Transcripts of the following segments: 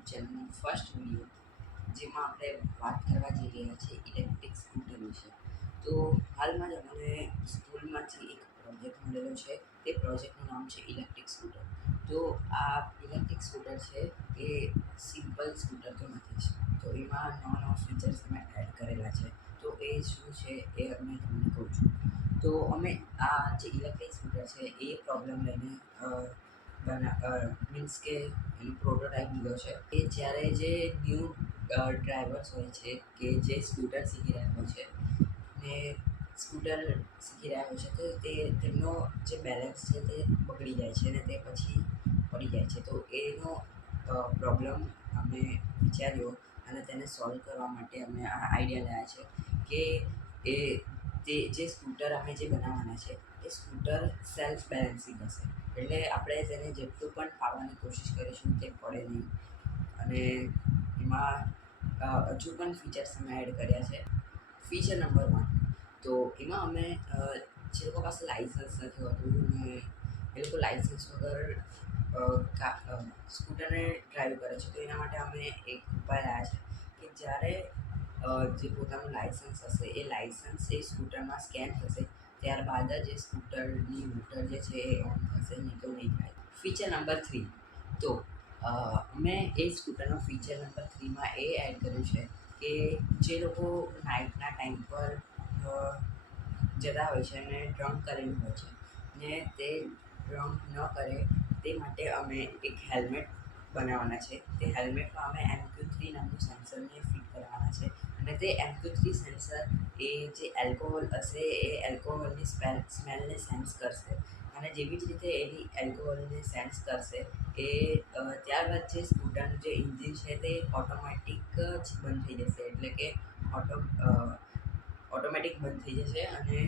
YouTube ચેનલનો first video જેમાં આપણે વાત કરવા જઈ રહ્યા છીએ ઇલેક્ટ્રિક સ્કૂટર વિશે. તો હાલમાં જ અમને સ્કૂલમાંથી એક પ્રોજેક્ટ મળેલો છે. તે પ્રોજેક્ટનું નામ છે ઇલેક્ટ્રિક સ્કૂટર. તો આ ઇલેક્ટ્રિક સ્કૂટર છે એ સિમ્પલ સ્કૂટર તો નથી જ. તો એમાં નવા નવા ફીચર્સ અમે એડ કરેલા છે. તો એ શું છે એ અમે તમને કહું છું. તો અમે આ જે ઇલેક્ટ્રિક સ્કૂટર છે એ પ્રોબ્લેમ લઈને મીન્સ કે એનો પ્રોટોટાઈપ લીધો છે કે જ્યારે જે ન્યૂ ડ્રાઈવર્સ હોય છે કે જે સ્કૂટર શીખી રહ્યા હોય છે ને સ્કૂટર શીખી રહ્યા હોય છે તો તેમનો જે બેલેન્સ છે તે બગડી જાય છે અને તે પછી પડી જાય છે. તો એનો પ્રોબ્લેમ અમે વિચાર્યો અને તેને સોલ્વ કરવા માટે અમે આ આઈડિયા લાવ્યા છે કે તે જે સ્કૂટર અમે જે બનાવવાના છે એ સ્કૂટર સેલ્ફ બેલેન્સિંગ હશે. એટલે આપણે તેને જેટલું પણ ફાવવાની કોશિશ કરીશું તે પડે નહીં. અને એમાં હજુ પણ ફીચર્સ અમે એડ કર્યા છે. ફીચર નંબર 1, તો એમાં અમે જે લોકો પાસે લાઇસન્સ નથી હોતું ને એ લોકો લાઇસન્સ વગર સ્કૂટરને ડ્રાઈવ કરે છે તો એના માટે અમે એક ઉપાય લાવ્યા છે કે જ્યારે જે પોતાનું લાઇસન્સ હશે એ લાઇસન્સ એ સ્કૂટરમાં સ્કેન થશે ત્યારબાદ જ એ સ્કૂટરની મોટર જે છે એ ઓન થશે, નહીં તો નહીં થાય. ફીચર નંબર 3, તો મેં એ સ્કૂટરનો ફીચર નંબર 3માં એ એડ કર્યું છે કે જે લોકો નાઇટના ટાઈમ પર જતા હોય છે અને ડ્રંક કરેલું હોય છે ને તે ડ્રંક ન કરે તે માટે અમે એક હેલ્મેટ બનાવવાના છે. તે હેલ્મેટમાં અમે MQ3 નામનું સેન્સરને ફિટ કરવાના છે અને તે MQ3 સેન્સર એ જે એલ્કોહોલ હશે એ એલ્કોહોલની સ્મેલને સેન્સ કરશે અને જેવી જ રીતે એની એલ્કોહોલને સેન્સ કરશે એ ત્યારબાદ જે સ્કૂટરનું જે ઇન્જિન છે તે ઓટોમેટિક જ બંધ થઈ જશે. એટલે કે ઓટોમેટિક બંધ થઈ જશે અને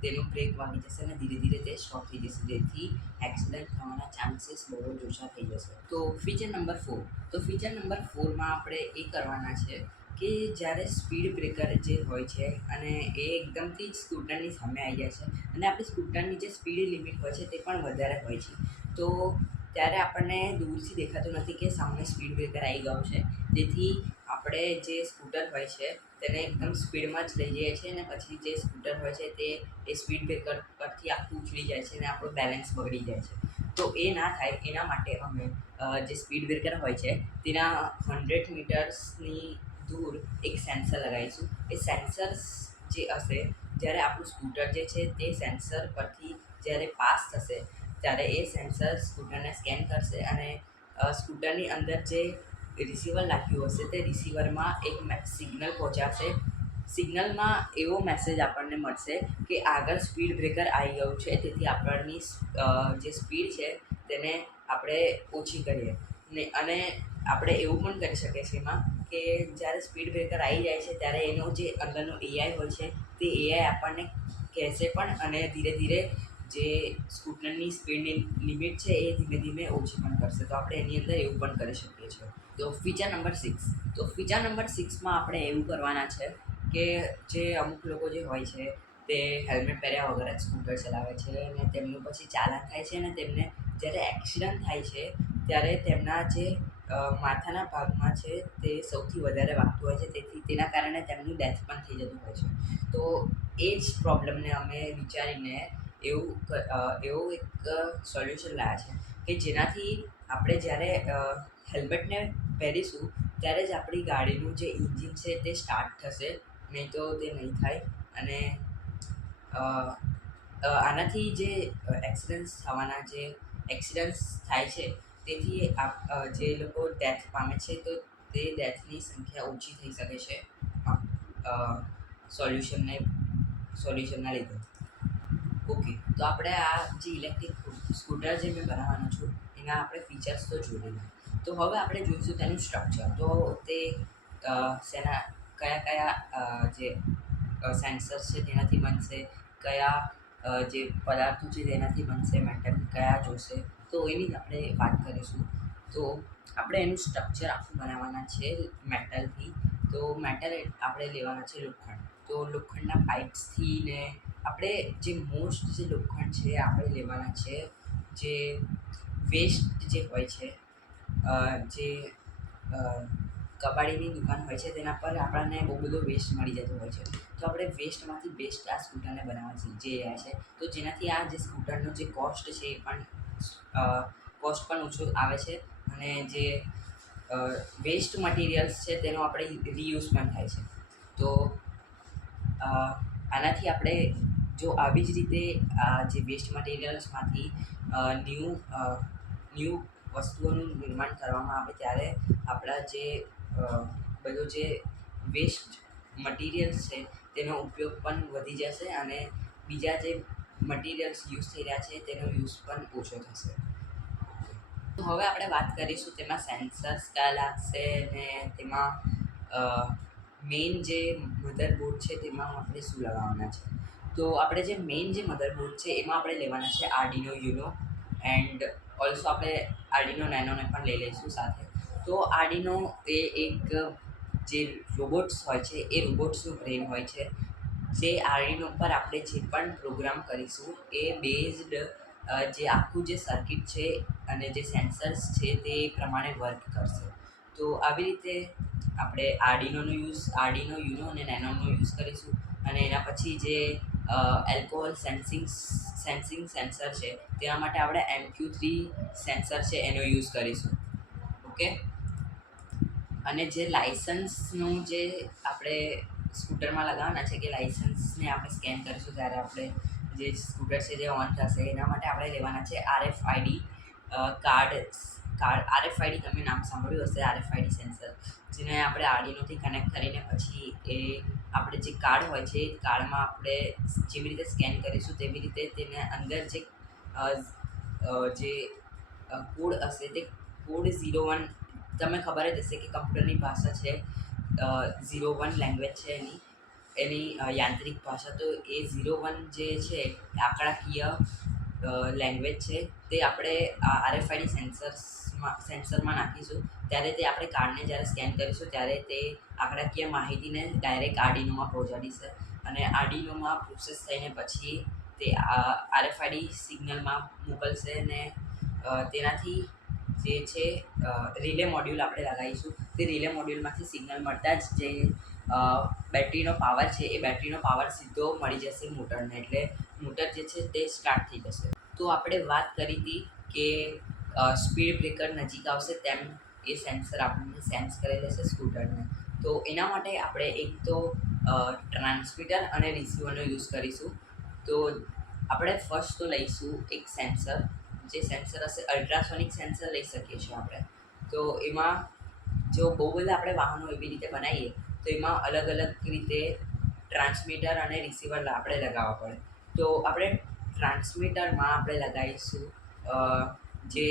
તેનું બ્રેક વાગી જશે અને ધીરે ધીરે તે સ્ટોપ થઈ જશે, જેથી એક્સિડન્ટ થવાના ચાન્સીસ બહુ જ ઓછા થઈ જશે. તો ફીચર નંબર 4, તો ફીચર નંબર 4માં આપણે એ કરવાના છે કે જ્યારે સ્પીડ બ્રેકર જે હોય છે અને એ એકદમથી જ સ્કૂટરની સામે આવી જાય છે અને આપણી સ્કૂટરની જે સ્પીડ લિમિટ હોય છે તે પણ વધારે હોય છે, તો ત્યારે આપણને દૂરથી દેખાતું નથી કે સામે સ્પીડ બ્રેકર આવી ગયું છે. તેથી આપણે જે સ્કૂટર હોય છે તેને એકદમ સ્પીડમાં જ લઈ જઈએ છીએ અને પછી જે સ્કૂટર હોય છે તે એ સ્પીડ બ્રેકર પરથી આખું ઉછળી જાય છે અને આપણો બેલેન્સ બગડી જાય છે. તો એ ના થાય એના માટે અમે જે સ્પીડ બ્રેકર હોય છે તેના 100 મીટર્સની દૂર એક સેન્સર લગાવીશું. એ સેન્સર્સ જે હશે જ્યારે આપણું સ્કૂટર જે છે તે સેન્સર પરથી જ્યારે પાસ થશે ત્યારે એ સેન્સર સ્કૂટરને સ્કેન કરશે અને સ્કૂટરની અંદર જે રિસીવર નાખ્યું હશે તે રિસીવરમાં એક સિગ્નલ પહોંચાડશે. સિગ્નલમાં એવો મેસેજ આપણને મળશે કે આગળ સ્પીડ બ્રેકર આવી ગયું છે, તેથી આપણની જે સ્પીડ છે તેને આપણે ઓછી કરીએ ને. અને આપણે એવું પણ કરી શકીએ છીએ એમાં કે જ્યારે સ્પીડ બ્રેકર આવી જાય છે ત્યારે એનો જે અંદરનો AI હોય છે તે AI આપણને કહેશે પણ અને ધીરે ધીરે જે સ્કૂટરની સ્પીડની લિમિટ છે એ ધીમે ધીમે ઓછી પણ કરશે. તો આપણે એની અંદર એવું પણ કરી શકીએ છીએ. તો ફીચર નંબર 6, તો ફીચર નંબર 6માં આપણે એવું કરવાના છે કે જે અમુક લોકો જે હોય છે તે હેલ્મેટ પહેર્યા વગર જ સ્કૂટર ચલાવે છે અને તેમનું પછી ચાલાન થાય છે અને તેમને જ્યારે એક્સિડન્ટ થાય છે ત્યારે તેમના જે માથાના ભાગમાં છે તે સૌથી વધારે વાગતું હોય છે, તેથી તેના કારણે તેમનું ડેથ પણ થઈ જતું હોય છે. તો એ જ પ્રોબ્લેમને અમે વિચારીને એવું એક સોલ્યુશન લાવ્યા છે કે જેનાથી આપણે જ્યારે હેલ્મેટને પહેરીશું ત્યારે જ આપણી ગાડીનું જે ઇન્જિન છે તે સ્ટાર્ટ થશે, નહીં તો તે નહીં થાય. અને આનાથી જે એક્સિડન્ટ્સ થાય છે તેથી જે લોકો ડેથ પામે છે તો તે ડેથની સંખ્યા ઓછી થઈ શકે છે સોલ્યુશનના લીધે. ઓકે, તો આપણે આ જે ઇલેક્ટ્રિક સ્કૂટર જે મેં બનાવવાનો છું એના આપણે ફીચર્સ તો જોઈ લીધા. તો હવે આપણે જોઈશું તેનું સ્ટ્રક્ચર. તો તે કયા જે સેન્સર્સ છે તેનાથી બનશે, કયા જે પદાર્થો છે તેનાથી બનશે, મેટલ કયા જોશે, તો એની જ આપણે વાત કરીશું. તો આપણે એનું સ્ટ્રક્ચર આખું બનાવવાના છે મેટલથી. તો મેટલ આપણે લેવાના છે લોખંડ. તો લોખંડના પાઇપ્સથી ને આપણે જે મોસ્ટ જે લોખંડ છે આપણે લેવાના છે જે વેસ્ટ જે હોય છે જે કબાડીની દુકાન હોય છે તેના પર આપણને બહુ બધો વેસ્ટ મળી જતો હોય છે. તો આપણે વેસ્ટમાંથી બેસ્ટ આ સ્કૂટરને બનાવવા જઈ રહ્યા છે. તો જેનાથી આ જે સ્કૂટરનો જે કોસ્ટ છે એ પણ કોસ્ટ પણ ઓછો આવે છે અને જે વેસ્ટ મટીરિયલ્સ છે તેનો આપણે રીયુઝ પણ થાય છે. તો આનાથી આપણે જો આવી જ રીતે જે વેસ્ટ મટીરિયલ્સમાંથી ન્યૂ વસ્તુઓનું નિર્માણ કરવામાં આવે ત્યારે આપણા જે બધું જે વેસ્ટ મટીરિયલ્સ છે તેનો ઉપયોગ પણ વધી જશે અને બીજા જે મટીરિયલ્સ યુઝ થઈ રહ્યા છે તેનો યુઝ પણ ઓછો થશે. તો હવે આપણે વાત કરીશું તેમાં સેન્સર્સ કયા લાગશે ને તેમાં મેઇન જે મધરબોર્ડ છે તેમાં આપણે શું લગાવવાના છે. તો આપણે જે મેઇન જે મધરબોર્ડ છે એમાં આપણે લેવાના છે આર્ડિનો યુનો એન્ડ ઓલ્સો આપણે આર્ડિનો નેનોને પણ લઈ લઈશું સાથે. તો આર્ડિનો એ એક જે રોબોટ્સ હોય છે એ રોબોટ્સનું બ્રેન હોય છે. જે આર્ડિનો પર આપણે જે પણ પ્રોગ્રામ કરીશું એ બેઝડ જે આખું જે સર્કિટ છે અને જે સેન્સર્સ છે તે પ્રમાણે વર્ક કરશે. તો આવી રીતે આપણે આર્ડિનો યુનો અને નેનોનો યુઝ કરીશું અને એના પછી જે એલ્કોહોલ સેન્સિંગ સેન્સર છે તેના માટે આપણે MQ3 સેન્સર છે એનો યુઝ કરીશું. ઓકે, અને જે લાઇસન્સનું જે આપણે સ્કૂટરમાં લગાવવાના છે કે લાઇસન્સને આપણે સ્કેન કરીશું ત્યારે આપણે જે સ્કૂટર છે જે ઓન થશે એના માટે આપણે લેવાના છે RFID કાર્ડ. RFID તમે નામ સાંભળ્યું હશે, RFID સેન્સર, જેને આપણે આર્ડિનોથી કનેક્ટ કરીને પછી એ આપણે જે કાર્ડ હોય છે એ કાર્ડમાં આપણે જેવી રીતે સ્કેન કરીશું તેવી રીતે તેને અંદર જે કોડ હશે તે કોડ 01, તમને ખબર જ હશે કે કમ્પ્યુટરની ભાષા છે 01 લેંગ્વેજ છે એની યાંત્રિક ભાષા. તો એ 01 જે છે આંકડાકીય લેંગ્વેજ છે તે આપણે RFID સેન્સરમાં નાખીશું ત્યારે તે આપણે કાર્ડને જ્યારે સ્કેન કરીશું ત્યારે તે આંકડાકીય માહિતીને ડાયરેક્ટ આર્ડિનોમાં પહોંચાડીશે અને આર્ડિનોમાં પ્રોસેસ થઈને પછી તે RFID સિગ્નલમાં મોકલશે અને તેનાથી જે છે રિલે મોડ્યુલ આપણે લગાવીશું. તે રિલે મોડ્યુલમાંથી સિગ્નલ મળતા જ જે બેટરીનો પાવર છે એ બેટરીનો પાવર સીધો મળી જશે મોટરને, એટલે મોટર જે છે તે સ્ટાર્ટ થઈ જશે. તો આપણે વાત કરી હતી કે સ્પીડ બ્રેકર નજીક આવશે તેમ એ સેન્સર આપણને સેન્સ કરી લેશે સ્કૂટરને. તો એના માટે આપણે એક તો ટ્રાન્સમીટર અને રિસીવરનો યુઝ કરીશું. તો આપણે ફર્સ્ટ તો લઈશું એક સેન્સર. જે સેન્સર હશે અલ્ટ્રાસોનિક સેન્સર લઈ શકીએ છીએ આપણે. તો એમાં જો બહુ બધા આપણે વાહનો એવી રીતે બનાવીએ તો એમાં અલગ અલગ રીતે ટ્રાન્સમીટર અને રિસીવર આપણે લગાવવા પડે. તો આપણે ટ્રાન્સમીટરમાં આપણે લગાવીશું જે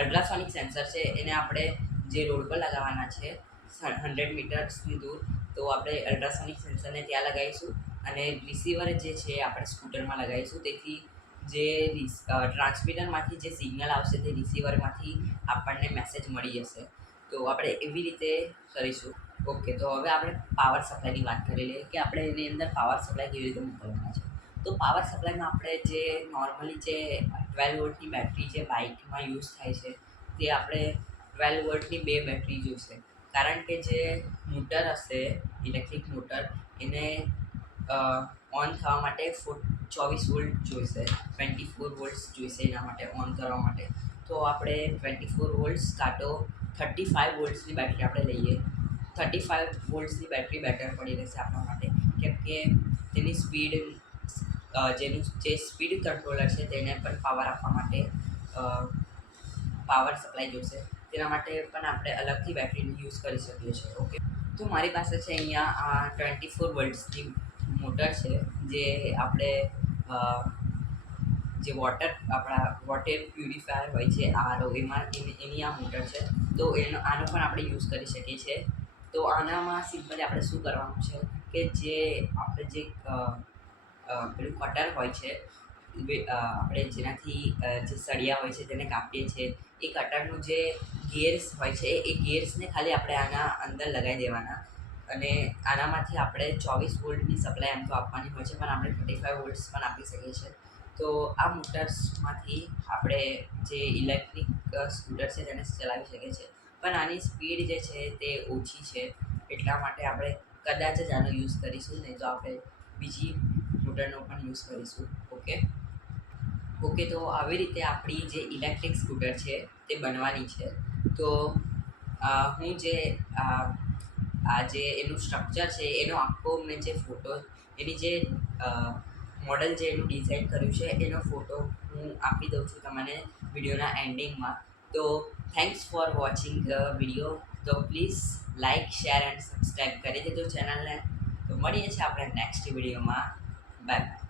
અલ્ટ્રાસોનિક સેન્સર છે એને આપણે જે રોડ પર લગાવવાના છે 100 મીટર્સની દૂર. તો આપણે અલ્ટ્રાસોનિક સેન્સરને ત્યાં લગાવીશું અને રિસીવર જે છે આપણે સ્કૂટરમાં લગાવીશું. તેથી જે ટ્રાન્સમીટરમાંથી જે સિગ્નલ આવશે તે રિસીવરમાંથી આપણને મેસેજ મળી જશે. તો આપણે એવી રીતે કરીશું. ઓકે, તો હવે આપણે પાવર સપ્લાયની વાત કરી લઈએ કે આપણે એની અંદર પાવર સપ્લાય કેવી રીતે મોકલવાના છે. તો પાવર સપ્લાયમાં આપણે જે નોર્મલી જે 12 વોલ્ટની બેટરી જે બાઇકમાં યુઝ થાય છે તે આપણે 12 વોલ્ટની 2 બેટરી જોઈશે. કારણ કે જે મોટર હશે ઇલેક્ટ્રિક મોટર એને ઓન થવા માટે 24 વોલ્ટ જોઈશે, 24 વોલ્ટ્સ જોઈશે એના માટે ઓન કરવા માટે. તો આપણે 24 વોલ્ટ્સ કાં તો 35 વોલ્ટ્સની બેટરી આપણે લઈએ. 35 વોલ્ટ્સની બેટરી બેટર પડી રહેશે આપણા માટે, કેમ કે તેની સ્પીડ જે સ્પીડ કંટ્રોલર છે તેને પણ પાવર આપવા માટે પાવર સપ્લાય જોઈશે. તેના માટે પણ આપણે અલગથી બેટરીનો યુઝ કરી શકીએ છીએ. ઓકે, તો મારી પાસે છે અહીંયા આ 24 વોલ્ટ્સની મોટર છે જે આપણે જે આપણા વોટર પ્યુરિફાયર હોય છે RO એની આ મોટર છે. તો આનો પણ આપણે યુઝ કરી શકીએ છીએ. તો આનામાં સિમ્પલી આપણે શું કરવાનું છે કે જે આપણે જે પેલું કટર હોય છે આપણે જેનાથી જે સળિયા હોય છે તેને કાપીએ છીએ, એ કટરનું જે ગિયર્સ હોય છે એ ગિયર્સને ખાલી આપણે આના અંદર લગાવી દેવાના અને આનામાંથી આપણે 24 વોલ્ટની સપ્લાય એમ તો આપવાની હોય છે, પણ આપણે 35 વોલ્ટ્સ પણ આપી શકીએ છીએ. તો આ મોટર્સમાંથી આપણે જે ઇલેક્ટ્રિક સ્કૂટર છે તેને ચલાવી શકીએ છીએ. પણ આની સ્પીડ જે છે તે ઓછી છે, એટલા માટે આપણે કદાચ જ આનો યુઝ કરીશું, નહીં તો આપણે બીજી મોટરનો પણ યુઝ કરીશું. ઓકે, તો આવી રીતે આપણી જે ઇલેક્ટ્રિક સ્કૂટર છે તે બનવાની છે. તો હું જે આ જે એનું સ્ટ્રક્ચર છે એનો આખો મેં જે ફોટો, એની જે મોડલ જે એનું ડિઝાઇન કર્યું છે એનો ફોટો હું આપી દઉં છું તમને વિડીયોના એન્ડિંગમાં. તો thanks for watching the video. તો please like, share and subscribe કરી દેજો ચેનલને. તો મળીએ છીએ આપણે નેક્સ્ટ વિડીયોમાં. Bye by.